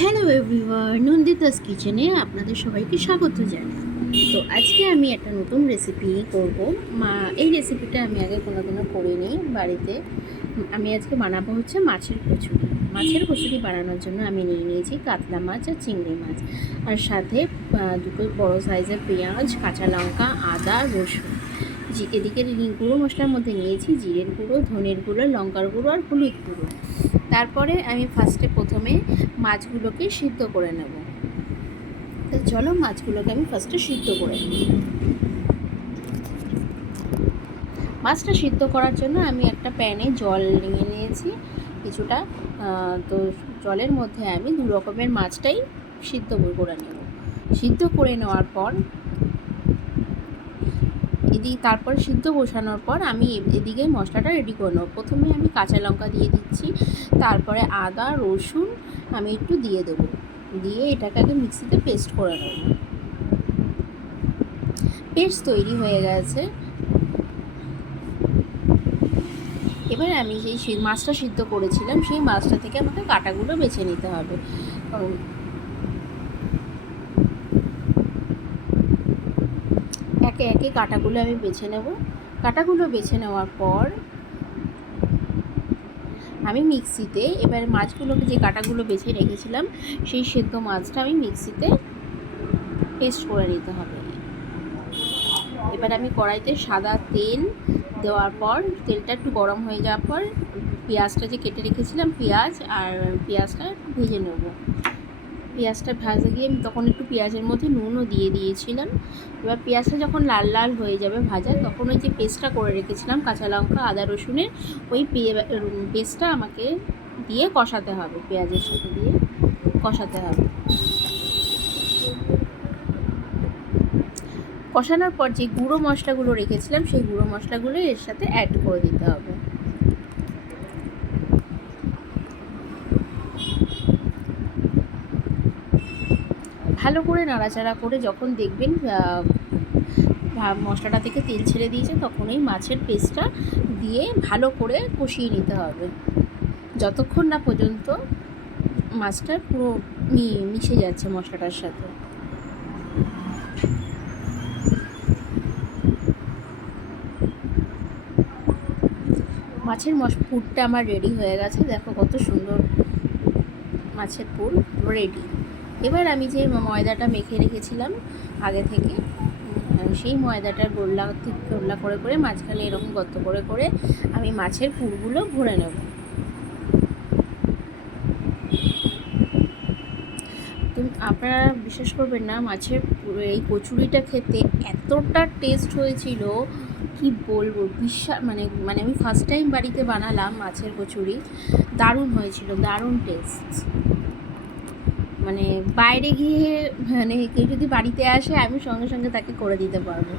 Hello everyone, নন্দিতাস কিচেনে আপনাদের সবাইকে স্বাগত জানাই। তো আজকে আমি একটা নতুন রেসিপি করব। এই রেসিপিটা আমি আগে কোনোদিনও করিনি বাড়িতে। আমি আজকে বানাবো হচ্ছে মাছের কচুরি। মাছের কচুরি বানানোর জন্য আমি নিয়ে নিয়েছি কাতলা মাছ আর চিংড়ি মাছ, আর সাথে দুটো বড় সাইজের পেঁয়াজ, কাঁচা লঙ্কা, আদা, রসুন। এদিকে গুঁড়ো মশলার মধ্যে নিয়েছি জিরের গুঁড়ো, ধনের গুঁড়ো, লঙ্কার গুঁড়ো আর হলুদ গুঁড়ো। তারপরে আমি প্রথমে মাছগুলোকে সিদ্ধ করে নেব। তো চলো মাছগুলোকে আমি ফার্স্টে সিদ্ধ করে নিই। মাছটা সিদ্ধ করার জন্য আমি একটা প্যানে জল নিয়ে নিয়েছি কিছুটা। তো জলের মধ্যে আমি দু রকমের মাছটাই সিদ্ধ করে নেব। সিদ্ধ করে নেওয়ার পর তারপর সিদ্ধ বসানোর পর আমি এদিকে মশলাটা রেডি করে নেব। প্রথমে আমি কাঁচা লঙ্কা দিয়ে দিচ্ছি, তারপরে আদা রসুন আমি একটু দিয়ে দেবো, দিয়ে এটাকে আগে মিক্সিতে পেস্ট করে নেব। পেস্ট তৈরি হয়ে গেছে। এবার আমি সেই মাছটা সিদ্ধ করেছিলাম সেই মাছটা থেকে আমাকে কাঁটাগুলো বেছে নিতে হবে। একে একে কাঁটাগুলো আমি বেছে নেব। কাঁটাগুলো বেছে নেওয়ার পর আমি মিক্সিতে এবার মাছগুলোকে, যে কাঁটাগুলো বেছে রেখেছিলাম সেই সেদ্ধ মাছটা আমি মিক্সিতে পেস্ট করে নিতে হবে। এবার আমি কড়াইতে সাদা তেল দেওয়ার পর তেলটা একটু গরম হয়ে যাওয়ার পর পেঁয়াজটা যে কেটে রেখেছিলাম পেঁয়াজটা একটু ভেজে নেব। পেঁয়াজটা ভাজা গিয়ে আমি তখন একটু পেঁয়াজের মধ্যে নুনও দিয়ে দিয়েছিলাম। এবার পেঁয়াজটা যখন লাল লাল হয়ে যাবে ভাজা, তখন ওই যে পেস্টটা করে রেখেছিলাম কাঁচা লঙ্কা আদা রসুনের, ওই পেস্টটা আমাকে দিয়ে কষাতে হবে, পেঁয়াজের সাথে দিয়ে কষাতে হবে। কষানোর পর যে গুঁড়ো মশলাগুলো রেখেছিলাম সেই গুঁড়ো মশলাগুলো এর সাথে অ্যাড করে দিতে হবে। ভালো করে নাড়াচাড়া করে যখন দেখবেন মশলাটা থেকে তেল ছেড়ে দিয়েছে, তখন এই মাছের পেস্টটা দিয়ে ভালো করে কষিয়ে নিতে হবে, যতক্ষণ না পর্যন্ত মাছটা পুরো মিশে যাচ্ছে মশলাটার সাথে। মাছের পুরটা আমার রেডি হয়ে গেছে, দেখো কত সুন্দর মাছের পুর রেডি। এবার আমি যে ময়দাটা মেখে রেখেছিলাম আগে থেকে, সেই ময়দাটার গোল্লা করে করে মাঝখানে এরকম গর্ত করে করে আমি মাছের পুরগুলো ভরে নেব। আপনারা বিশ্বাস করবেন না, মাছের এই কচুরিটা খেতে এতটা টেস্ট হয়েছিল কি বলবো। মানে আমি ফার্স্ট টাইম বাড়িতে বানালাম মাছের কচুরি, দারুণ হয়েছিল, দারুণ টেস্ট। মানে বাইরে গিয়ে কেউ যদি বাড়িতে আসে আমি সঙ্গে সঙ্গে তাকে করে দিতে পারবো।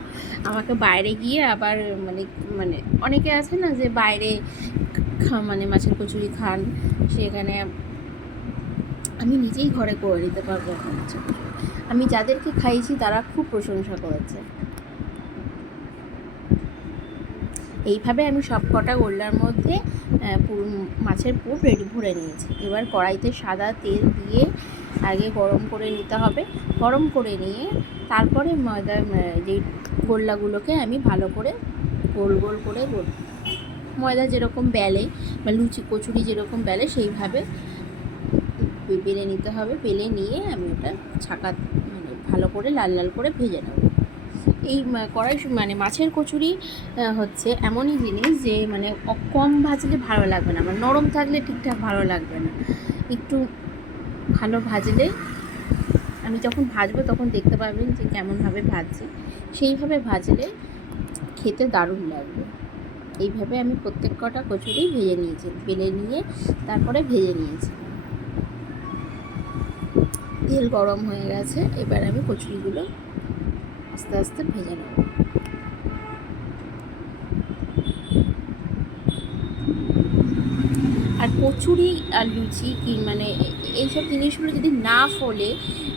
আমাকে বাইরে গিয়ে আবার মানে মানে অনেকে আছে না যে বাইরে মাছের কচুরি খান, সেখানে আমি নিজেই ঘরে করে নিতে পারবো এখন মাছের কচুরি। আমি যাদেরকে খাইয়েছি তারা খুব প্রশংসা করেছে। এইভাবে আমি সব কটা গোল্লার মধ্যে মাছের পুর ভরে নিয়েছি। এবার কড়াইতে সাদা তেল দিয়ে আগে গরম করে নিতে হবে। গরম করে নিয়ে তারপরে যে গোল্লাগুলোকে আমি ভালো করে গোল গোল করে ময়দা যেরকম বেলে বা লুচি কচুরি যেরকম বেলে সেইভাবে বেলে নিতে হবে। বেলে নিয়ে আমি ওটা ভালো করে লাল লাল করে ভেজে নেব। এই মাছের কচুরি হচ্ছে এমনই জিনিস যে কম ভাজলে ভালো লাগবে না, নরম থাকলে ঠিকঠাক ভালো লাগবে না। একটু ভালো ভাজলে, আমি যখন ভাজবো তখন দেখতে পাবেন যে কেমনভাবে ভাজছি, সেইভাবে ভাজলে খেতে দারুণ লাগবে। এইভাবে আমি প্রত্যেক কটা কচুরি ভেজে নিয়েছি, বেলে নিয়ে তারপরে ভেজে নিয়েছি। তেল গরম হয়ে গেছে, এবার আমি কচুরিগুলো আস্তে আস্তে ভেজে নেব। আর কচুরি আর লুচি এইসব জিনিসগুলো যদি না ফোলে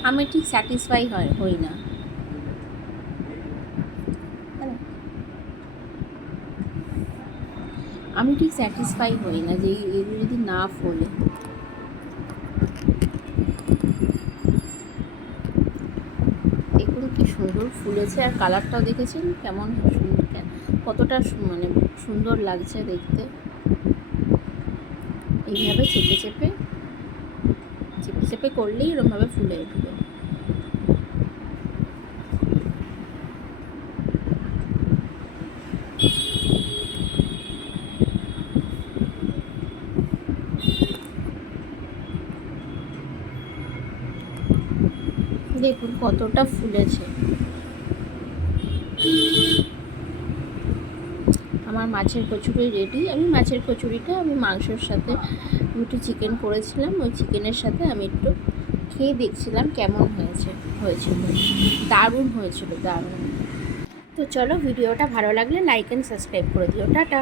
আমি ঠিক স্যাটিসফাই হই না। আমি ঠিক স্যাটিসফাই হই না যে এগুলো যদি না ফোলে। ফুলেছে, আর কালারটাও দেখেছেন কেমন কতটা মানে সুন্দর লাগছে দেখতে। এইভাবে চেপে চেপে চেপে চেপে করলেই এরকমভাবে ফুলে উঠবে। দেখুন কতটা ফুলেছে। আমার মাছের কচুরি রেডি। আমি মাছের কচুরিটা মাংসের সাথে একটু চিকেন করেছিলাম, ওই চিকেনের সাথে আমি একটু খেয়ে দেখছিলাম কেমন হয়েছিল। দারুণ হয়েছিল, দারুণ। তো চলো, ভিডিওটা ভালো লাগলে লাইক অ্যান্ড সাবস্ক্রাইব করে দিও। টাটা।